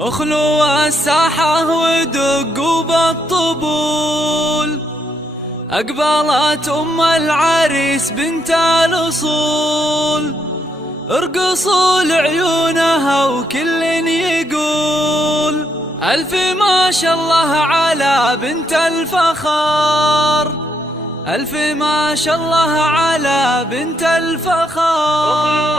اخلوا الساحة ودقوا بالطبول، أقبلت أم العريس بنت الأصول، ارقصوا لعيونها وكل يقول ألف ما شاء الله على بنت الفخار، ألف ما شاء الله على بنت الفخار.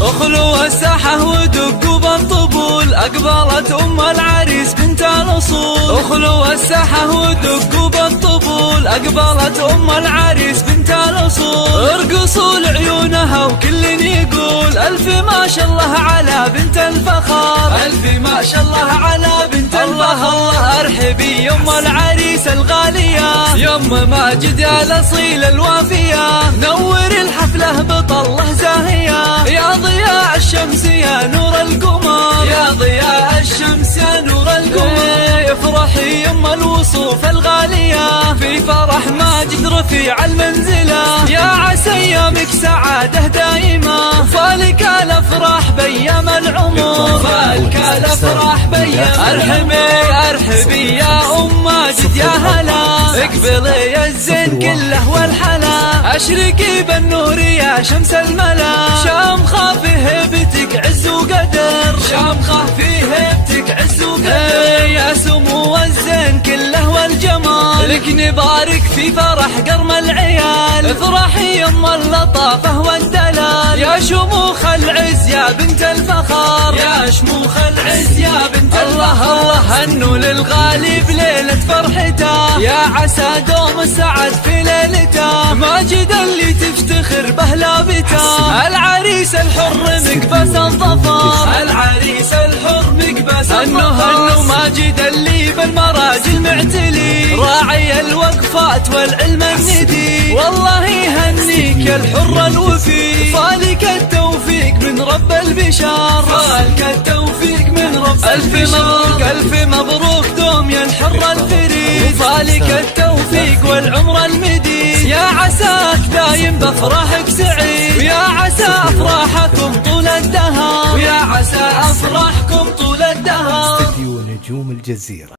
اخلوا الساحة ودقوا بالطبول، أقبلت أم العريس بنت الأصول، اخلوا الساحة ودقوا بالطبول، أقبلت أم العريس بنت الأصول، ارقصوا لعيونها وكل يقول ألف ما شاء الله على بنت الفخار، ألف ما شاء الله على بنت الفخار. الله ارحبي يم العريس الغالية، يم ماجد الأصيل الوافية، نور الحفلة بطله زاهية، يا ضياء الشمس يا نور القمر، يا ضياء الشمس يا نور القمر. افرحي يم الوصوف الغالية في فرح ماجد رفيع المنزلة، يا عسى ايامك سعادة دائمة، فالك الافراح بيام العمر، فالك الافراح بيام. ارحبي يا ام ماجد يا هلا، اقبلي الزين كله والحلا، اشرقي بالنور يا شمس الملا، شامخة في هيبتك عز وقدر، شامخة في هيبتك عز وقدر، يا سمو الزين كله والجمال، لك نبارك في فرح قرم العيال، افرحي يم اللطافة والدلال، يا شموخ العز يا بنت الفخار، يا شموخ العز يا بنت الفخار. الله هنوا للغالي بليلة فرحته، يا عسى دوم السعد في ليلته، ماجد اللي تفتخر به لابته، العريس الحر مقبس الظفر، العريس الحر مقبس الظفر. هنوا ماجد اللي بالمراجل معتلي، راعي الوقفات والعلم الندي، والله يهنيك يا الحر الوفي، فالك التوفيق من رب البشار، فالك التوفيق من رب البشار. ألف مبروك ألف مبروك دوم يا الحر الفريد، فالك التوفيق والعمر المديد، يا عساك دايم بأفراحك سعيد، ويا عسى أفراحكم طول الدهر، ويا عسى أفراحكم طول الدهر. استديو نجوم الجزيرة.